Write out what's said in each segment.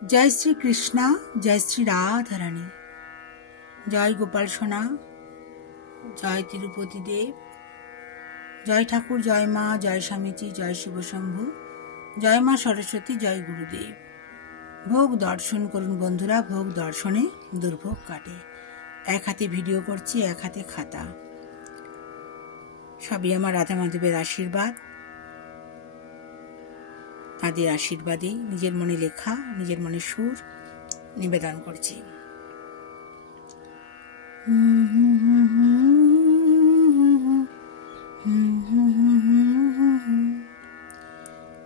जय श्री कृष्णा, जय श्री राधा रानी, जय गोपाल सोना, जय तिरुपति देव, जय ठाकुर, जय माँ, जय स्वामीजी, जय शिव शंभु, जय माँ सरस्वती, जय गुरुदेव। भोग दर्शन करुन बंधुरा, भोग दर्शने दुर्भोग काटे। एक हाथे भिडियो करছি, एक हाथे खाता। सबই আমার রাধা মাধবের আশীর্বাদ। তাদের আশীর্বাদে নিজের মনে লেখা, নিজের মনে সুর নিবেদন করছি।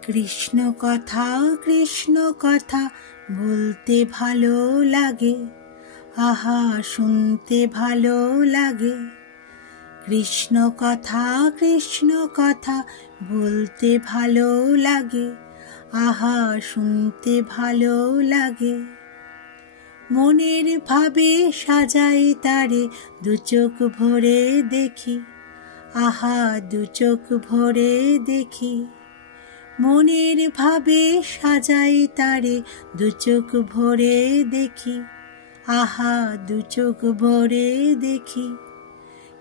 কৃষ্ণ কথা বলতে ভালো লাগে, আহা শুনতে ভালো লাগে। কৃষ্ণ কথা বলতে ভালো লাগে, আহা শুনতে ভালো লাগে। মনের ভাবে সাজাই তারে, দু চোখ ভরে দেখি, আহা দু চোখ ভরে দেখি। মনের ভাবে সাজাই তারে, দু চোখ ভরে দেখি, আহা দু চোখ ভরে দেখি।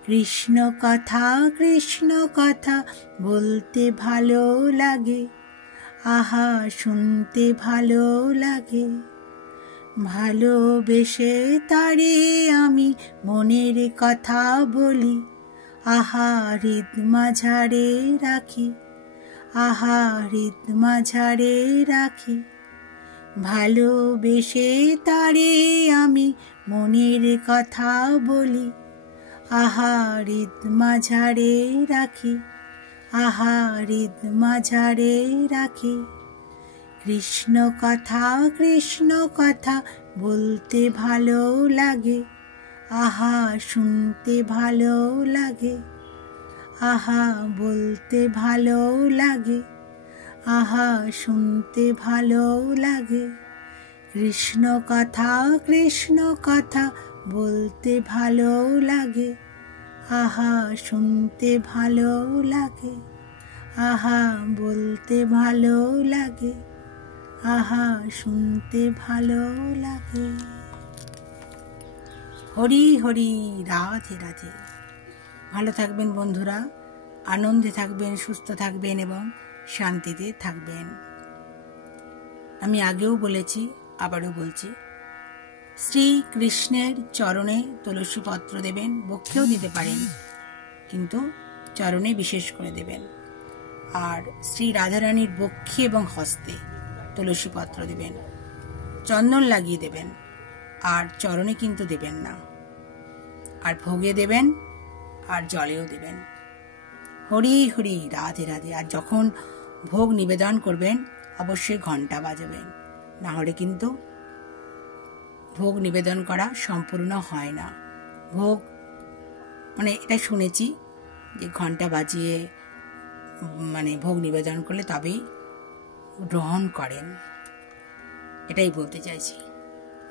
কৃষ্ণ কথা বলতে ভালো লাগে, আহা শুনতে ভালো লাগে। ভালোবেসে তারে আমি মনের কথা বলি, আহা হৃদ মাঝারে রাখি, আহা হৃদ মাঝারে রাখি। ভালোবেসে তারে আমি মনের কথা বলি, আহা হৃদ মাঝারে রাখি, আহা হৃদ মাঝারে রাখি। কৃষ্ণ কথা বলতে ভালো লাগে, আহা শুনতে ভালো লাগে, আহা বলতে ভালো লাগে, আহা শুনতে ভালো লাগে। কৃষ্ণ কথা বলতে ভালো লাগে, আহা শুনতে ভালো লাগে, আহা বলতে ভালো লাগে, আহা শুনতে ভালো লাগে। হরি হরি, রাধে রাধে। ভালো থাকবেন বন্ধুরা, আনন্দে থাকবেন, সুস্থ থাকবেন এবং শান্তিতে থাকবেন। আমি আগেও বলেছি, আবারও বলছি, শ্রী কৃষ্ণের চরণে তুলসী পত্র দেবেন, বক্ষেও দিতে পারেন, কিন্তু চরণে বিশেষ করে দেবেন। আর শ্রী রাধারানীর বক্ষে এবং হস্তে তুলসী পত্র দেবেন, চন্দন লাগিয়ে দেবেন, আর চরণে কিন্তু দেবেন না। আর ভোগে দেবেন, আর জলেও দেবেন। হরি হরি, রাধে রাধে। আর যখন ভোগ নিবেদন করবেন অবশ্যই ঘন্টা বাজাবেন, না হলে কিন্তু ভোগ নিবেদন করা সম্পূর্ণ হয় না। ভোগ মানে এটা শুনেছি যে ঘন্টা বাজিয়ে ভোগ নিবেদন করলে তবেই গ্রহণ করেন, এটাই বলতে চাইছি।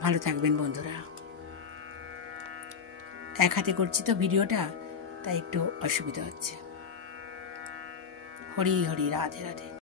ভালো থাকবেন বন্ধুরা। এক হাতে করছি তো ভিডিওটা, তাই একটু অসুবিধা হচ্ছে। হরি হরি, রাধে রাধে।